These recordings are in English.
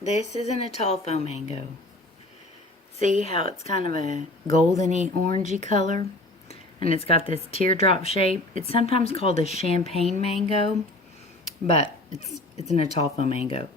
This is an Atolfo mango. See how it's kind of a goldeny orangey color? And it's got this teardrop shape. It's sometimes called a champagne mango, but it's an Atolfo mango.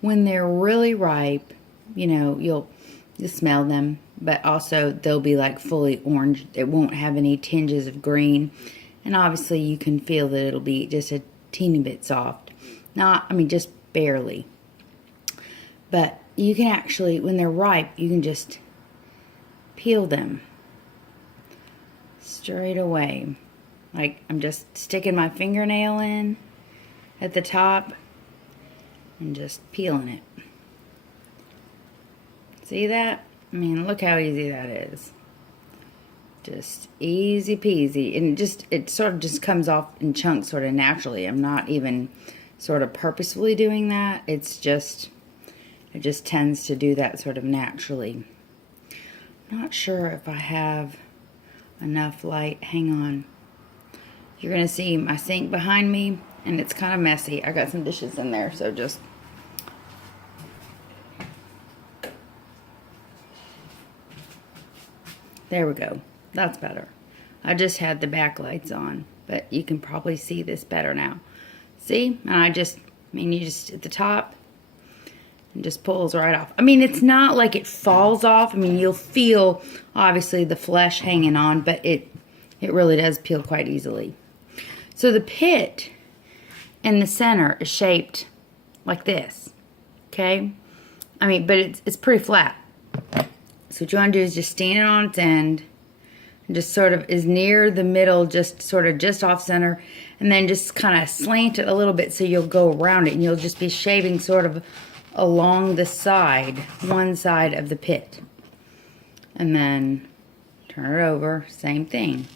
When they're really ripe, you know, you'll smell them, but also they'll be like fully orange. It won't have any tinges of green. And obviously you can feel that it'll be just a teeny bit soft. Just barely. But you can actually, when they're ripe, you can just peel them straight away. Like I'm just sticking my fingernail in at the top and just peeling it. See that? I mean, look how easy that is. Just easy peasy. And it sort of just comes off in chunks sort of naturally. I'm not even sort of purposefully doing that. It just tends to do that sort of naturally. I'm not sure if I have enough light. Hang on. You're going to see my sink behind me, and it's kind of messy. I got some dishes in there, so just... There we go. That's better. I just had the backlights on, but you can probably see this better now. See? And you just at the top, and just pulls right off. I mean, it's not like it falls off. I mean, you'll feel, obviously, the flesh hanging on, but it really does peel quite easily. So the pit in the center is shaped like this, okay? I mean, but it's pretty flat. So what you want to do is just stand it on its end, and just sort of is near the middle, just off center, and then just kind of slant it a little bit so you'll go around it, and you'll just be shaving sort of along the side, one side of the pit. And then turn it over, same thing.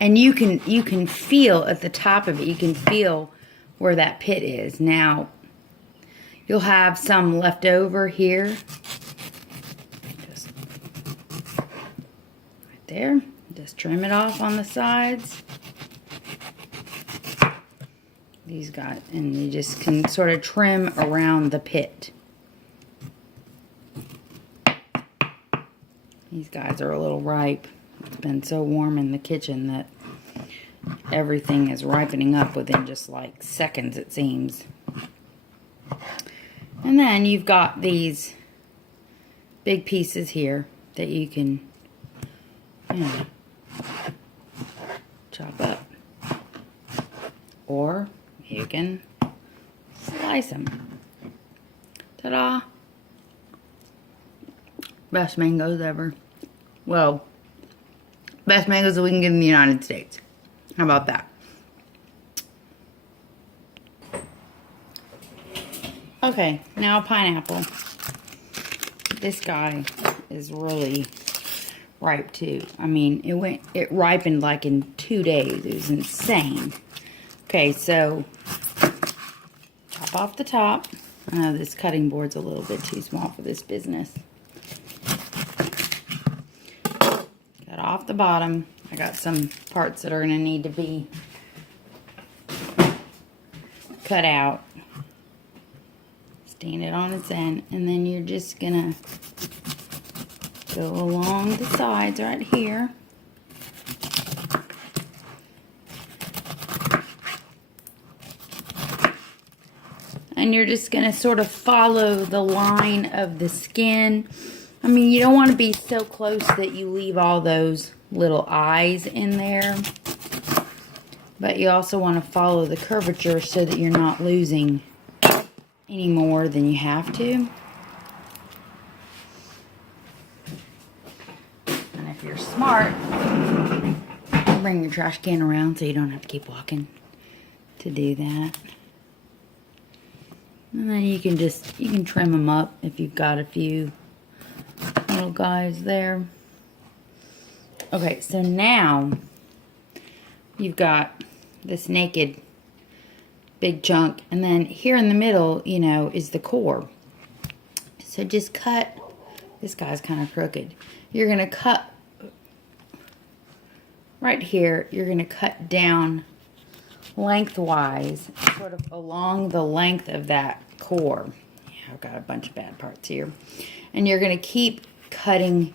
And you can feel at the top of it, you can feel where that pit is. Now, you'll have some left over here. Just right there. Just trim it off on the sides. These guys, and you just can sort of trim around the pit. These guys are a little ripe. It's been so warm in the kitchen that everything is ripening up within just like seconds, it seems. And then you've got these big pieces here that you can, chop up. Or you can slice them. Ta-da! Best mangoes ever. Well, best mangoes that we can get in the United States. How about that? Okay, now pineapple. This guy is really ripe too. I mean, it ripened like in 2 days. It was insane. Okay, so chop off the top. I know this cutting board's a little bit too small for this business. Cut off the bottom. I got some parts that are going to need to be cut out. Stand it on its end, and then you're just going to go along the sides right here. And you're just going to sort of follow the line of the skin. I mean, you don't want to be so close that you leave all those little eyes in there. But you also want to follow the curvature so that you're not losing any more than you have to. And if you're smart, bring your trash can around so you don't have to keep walking to do that. And then you can trim them up if you've got a few little guys there. Okay, so now you've got this naked big chunk, and then here in the middle, is the core. So just cut, this guy's kind of crooked. You're gonna cut right here, you're gonna cut down lengthwise, sort of along the length of that core. Yeah, I've got a bunch of bad parts here. And you're going to keep cutting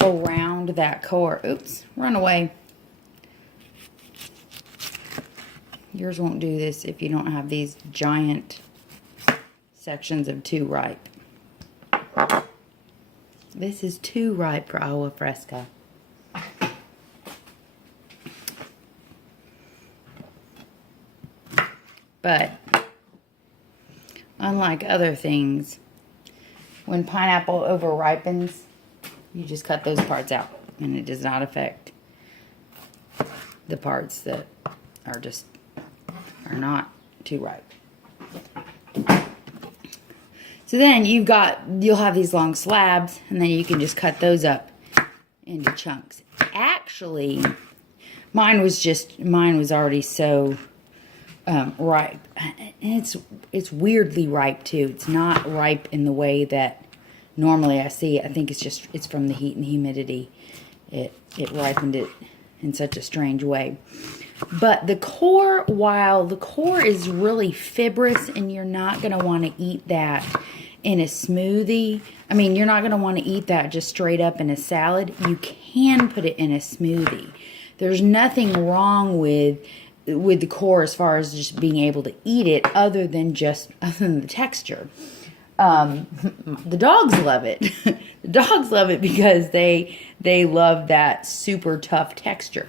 around that core. Oops, run away. Yours won't do this if you don't have these giant sections of too ripe. This is too ripe for agua fresca. But unlike other things, when pineapple over ripens, you just cut those parts out, and it does not affect the parts that are not too ripe. So then you'll have these long slabs, and then you can just cut those up into chunks. Actually, mine was already so ripe. And it's weirdly ripe too. It's not ripe in the way that normally I see. I think it's from the heat and humidity. It ripened it in such a strange way. But the core, while the core is really fibrous and you're not going to want to eat that in a smoothie. I mean, you're not going to want to eat that just straight up in a salad. You can put it in a smoothie. There's nothing wrong with the core as far as just being able to eat it other than the texture. The dogs love it. The dogs love it because they love that super tough texture.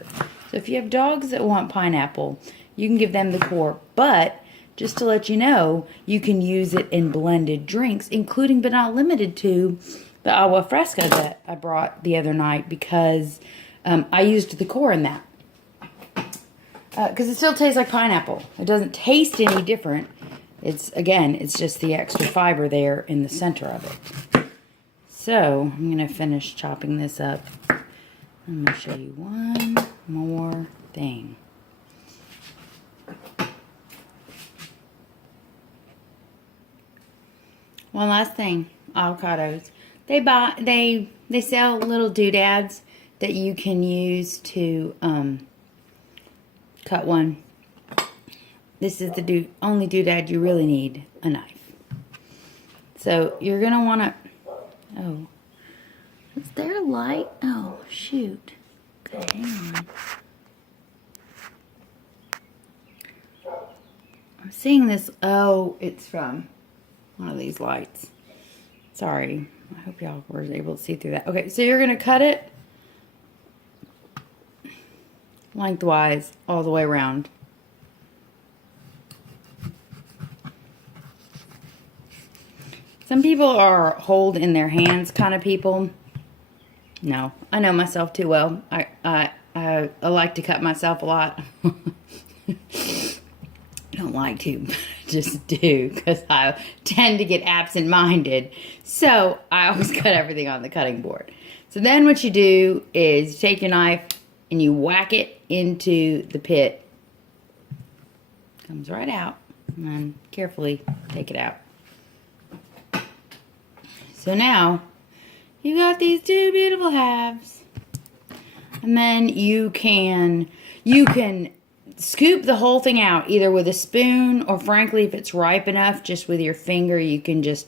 So if you have dogs that want pineapple, you can give them the core. But just to let you know, you can use it in blended drinks, including but not limited to the agua fresca that I brought the other night, because I used the core in that. Because it still tastes like pineapple. It doesn't taste any different. It's just the extra fiber there in the center of it. So, I'm going to finish chopping this up. I'm going to show you one more thing. One last thing, avocados. They sell little doodads that you can use to cut one. This is the only doodad you really need, a knife. So you're going to want to... Oh, is there light? Oh, shoot. Okay, hang on. I'm seeing this. Oh, it's from one of these lights. Sorry. I hope y'all were able to see through that. Okay, so you're going to cut it lengthwise all the way around. Some people are hold in their hands kind of people. No, I know myself too well. I like to cut myself a lot. I don't like to, but I just do, because I tend to get absent-minded. So I always cut everything on the cutting board. So then what you do is take your knife and you whack it into the pit. Comes right out. And then carefully take it out. So now, you got these two beautiful halves. And then you can scoop the whole thing out, either with a spoon, or frankly, if it's ripe enough, just with your finger, you can just,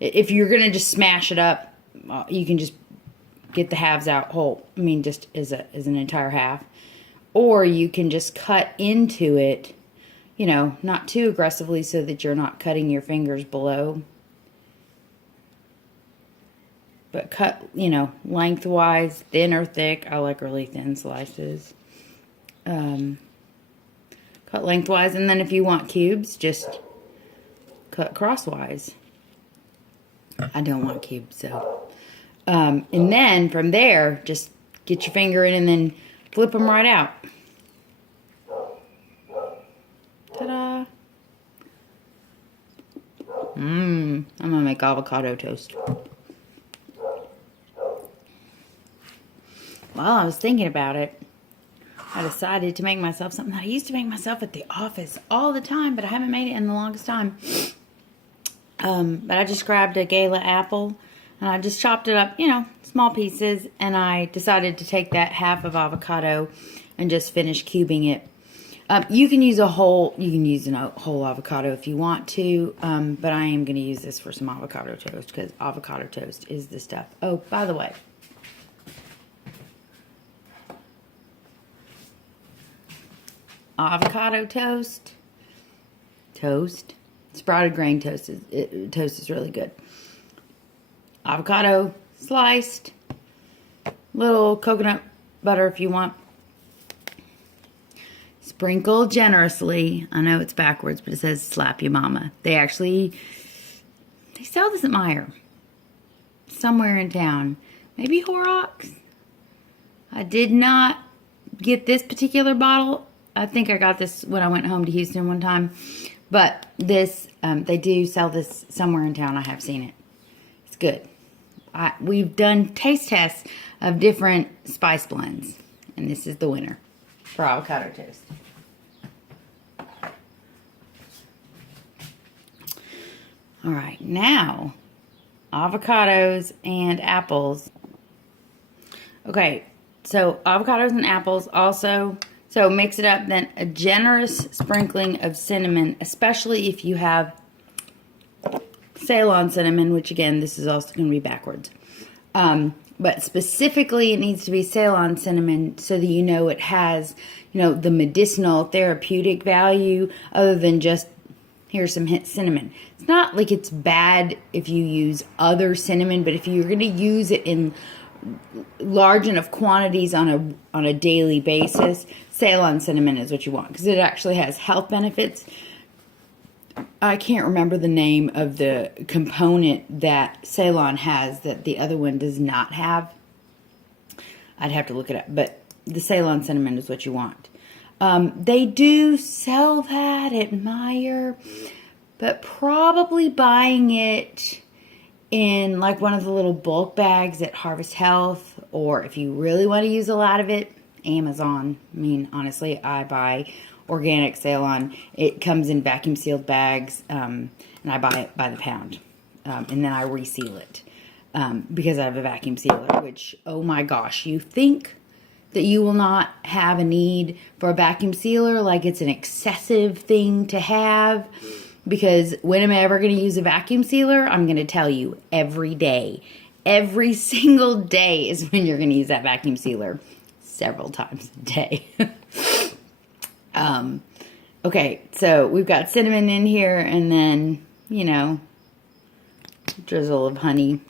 if you're going to just smash it up, you can just get the halves out whole. I mean, just as an entire half. Or you can just cut into it, you know, not too aggressively so that you're not cutting your fingers below. But cut, you know, lengthwise, thin or thick. I like really thin slices. Cut lengthwise, and then if you want cubes, just cut crosswise. I don't want cubes, so. And then from there, just get your finger in and then flip them right out. Ta-da! I'm gonna make avocado toast. While I was thinking about it, I decided to make myself something that I used to make myself at the office all the time, but I haven't made it in the longest time. But I just grabbed a Gala apple, and I just chopped it up, you know, small pieces, and I decided to take that half of avocado and just finish cubing it. You can use a whole avocado if you want to, but I am going to use this for some avocado toast because avocado toast is the stuff. Oh, by the way, avocado toast, sprouted grain toast is really good. Avocado sliced, little coconut butter if you want. Sprinkle generously. I know it's backwards, but it says slap your mama. They sell this at Meijer. Somewhere in town. Maybe Horrocks. I did not get this particular bottle. I think I got this when I went home to Houston one time. But this, they do sell this somewhere in town. I have seen it. It's good. We've done taste tests of different spice blends. And this is the winner for avocado toast. All right, now avocados and apples. Okay, so avocados and apples also. So mix it up, then a generous sprinkling of cinnamon, especially if you have Ceylon cinnamon, which again, this is also going to be backwards. But specifically, it needs to be Ceylon cinnamon so that you know it has, the medicinal therapeutic value other than just, here's some cinnamon. It's not like it's bad if you use other cinnamon, but if you're going to use it in large enough quantities on a daily basis, Ceylon cinnamon is what you want because it actually has health benefits. I can't remember the name of the component that Ceylon has that the other one does not have. I'd have to look it up, but the Ceylon cinnamon is what you want. They do sell that at Meijer, but probably buying it in like one of the little bulk bags at Harvest Health, or if you really want to use a lot of it, Amazon. I mean, honestly, I buy organic Ceylon. It comes in vacuum sealed bags, and I buy it by the pound, and then I reseal it because I have a vacuum sealer, which, oh my gosh, you think that you will not have a need for a vacuum sealer, like it's an excessive thing to have, because when am I ever going to use a vacuum sealer? I'm going to tell you, every day. Every single day is when you're going to use that vacuum sealer. Several times a day. Okay, so we've got cinnamon in here, and then, drizzle of honey.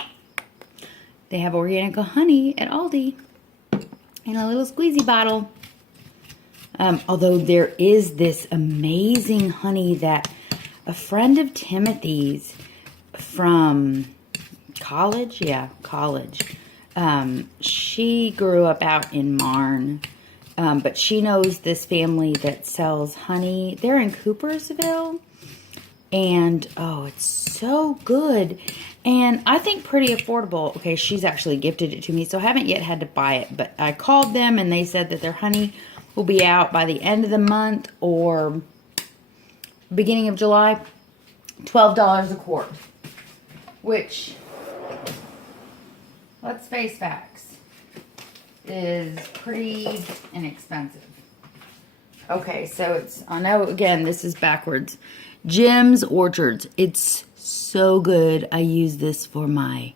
They have organic honey at Aldi in a little squeezy bottle. Although there is this amazing honey that a friend of Timothy's from college, she grew up out in Marne, but she knows this family that sells honey. They're in Coopersville, and oh, it's so good, and I think pretty affordable. Okay, she's actually gifted it to me, so I haven't yet had to buy it, but I called them, and they said that their honey will be out by the end of the month or beginning of July. $12 a quart, which, let's face facts, is pretty inexpensive. Okay, so it's, I know, again, this is backwards. Jim's Orchards. It's so good. I use this for my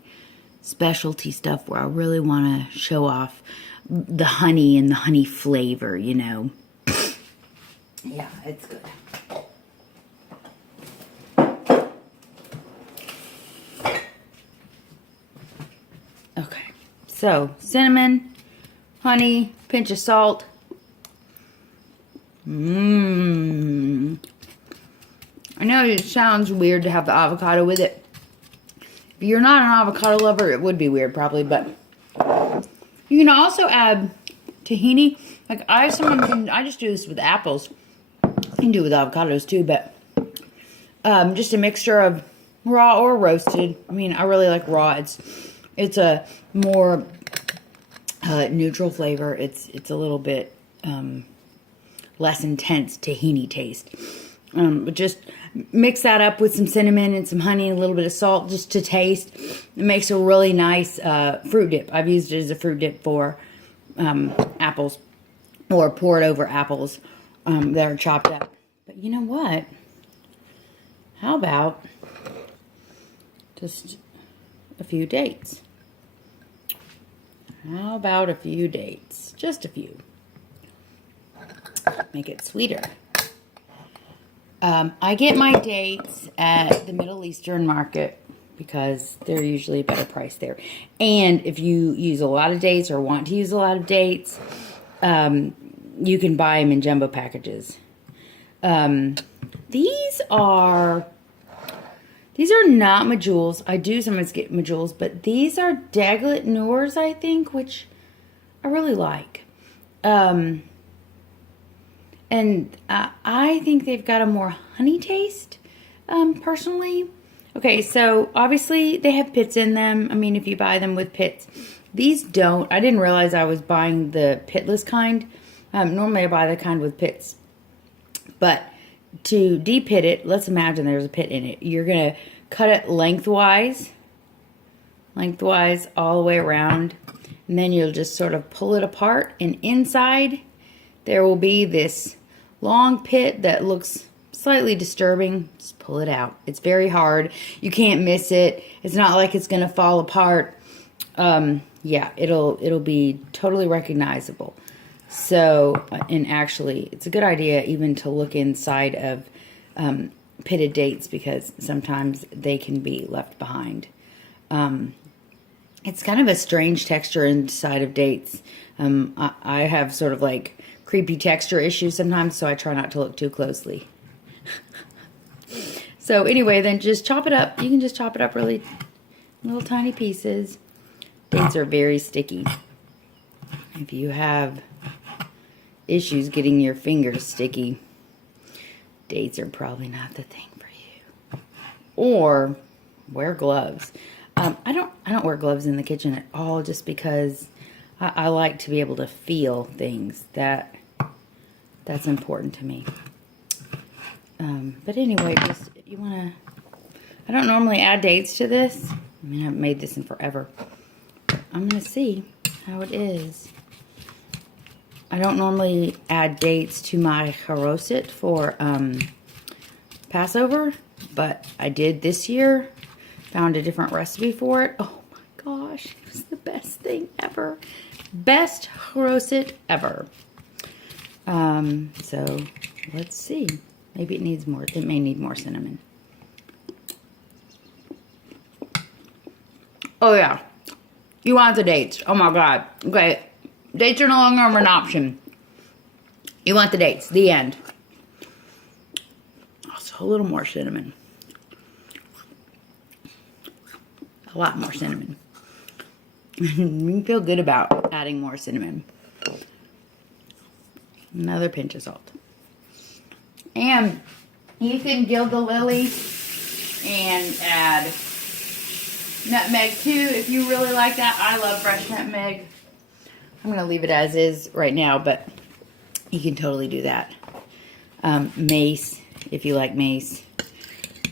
specialty stuff where I really want to show off the honey and the honey flavor, Yeah, it's good. Okay, so cinnamon, honey, pinch of salt. I know it sounds weird to have the avocado with it. If you're not an avocado lover, it would be weird probably, but you can also add tahini. Like I just do this with apples. You can do it with avocados too, but just a mixture of raw or roasted. I mean, I really like raw. It's a more neutral flavor. It's a little bit less intense tahini taste. But just mix that up with some cinnamon and some honey and a little bit of salt just to taste. It makes a really nice fruit dip. I've used it as a fruit dip for apples, or pour it over apples, that are chopped up. But you know what? How about just a few dates? How about a few dates? Just a few. Make it sweeter. I get my dates at the Middle Eastern market because they're usually a better price there. And if you use a lot of dates or want to use a lot of dates, you can buy them in jumbo packages. These are not Majules. I do sometimes get Majules, but these are Daglet Noors, I think, which I really like. And I think they've got a more honey taste, personally. Okay, so obviously they have pits in them. I mean, if you buy them with pits. These don't. I didn't realize I was buying the pitless kind. Normally I buy the kind with pits. But to de-pit it, let's imagine there's a pit in it. You're going to cut it lengthwise all the way around. And then you'll just sort of pull it apart. And inside there will be this long pit that looks slightly disturbing. Just pull it out. It's very hard. You can't miss it. It's not like it's going to fall apart. Yeah, it'll be totally recognizable. So, and actually, it's a good idea even to look inside of pitted dates because sometimes they can be left behind. It's kind of a strange texture inside of dates. I have sort of like creepy texture issues sometimes, so I try not to look too closely. So anyway, then just chop it up. You can just chop it up really little tiny pieces. Dates are very sticky. If you have issues getting your fingers sticky, dates are probably not the thing for you. Or wear gloves. I don't wear gloves in the kitchen at all, just because I like to be able to feel things. That's important to me. But anyway, just you want to. I don't normally add dates to this. I mean, I haven't made this in forever. I'm gonna see how it is. I don't normally add dates to my haroset for Passover, but I did this year. Found a different recipe for it. Oh my gosh, it was the best thing ever. Best haroset ever. So let's see. Maybe it needs more. It may need more cinnamon. Oh yeah. You want the dates. Oh my god. Okay. Dates are no longer an option. You want the dates. The end. Also, a little more cinnamon. A lot more cinnamon. You can feel good about adding more cinnamon. Another pinch of salt. And you can gild the lily and add nutmeg too if you really like that. I love fresh nutmeg. I'm going to leave it as is right now, but you can totally do that. Mace, if you like mace.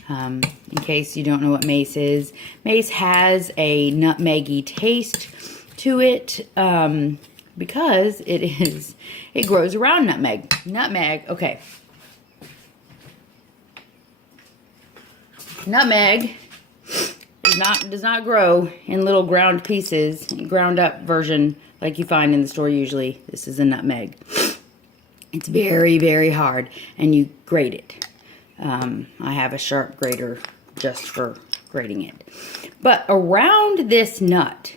In case you don't know what mace is. Mace has a nutmeggy taste to it because it grows around nutmeg. Nutmeg, okay. Nutmeg does not grow in little ground pieces, ground up version like you find in the store usually. This is a nutmeg. It's very, very hard, and you grate it. I have a sharp grater just for grating it. But around this nut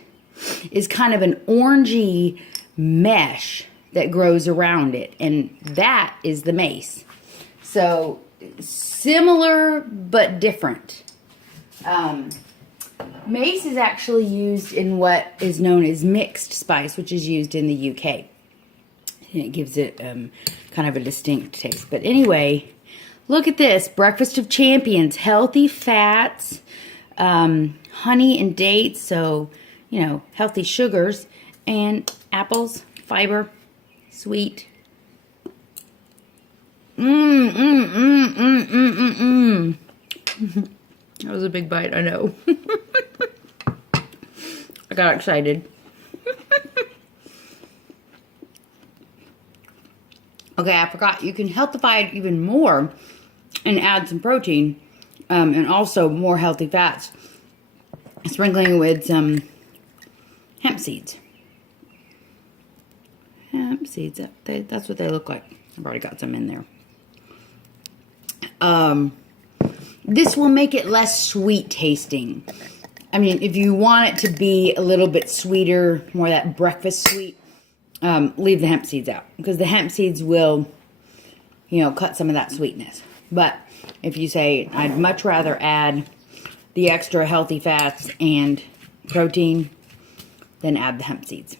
is kind of an orangey mesh that grows around it, and that is the mace. So similar but different. Mace is actually used in what is known as mixed spice, which is used in the UK. And it gives it kind of a distinct taste. But anyway, look at this. Breakfast of Champions. Healthy fats, honey and dates. So, you know, healthy sugars. And apples, fiber, sweet. That was a big bite, I know. I got excited. Okay, Okay, I forgot. You can healthify it even more and add some protein and also more healthy fats. Sprinkling with some hemp seeds. Hemp seeds, that's what they look like. I've already got some in there. This will make it less sweet tasting. I mean, if you want it to be a little bit sweeter, more that breakfast sweet, leave the hemp seeds out. Because the hemp seeds will, you know, cut some of that sweetness. But if you say, I'd much rather add the extra healthy fats and protein, then add the hemp seeds.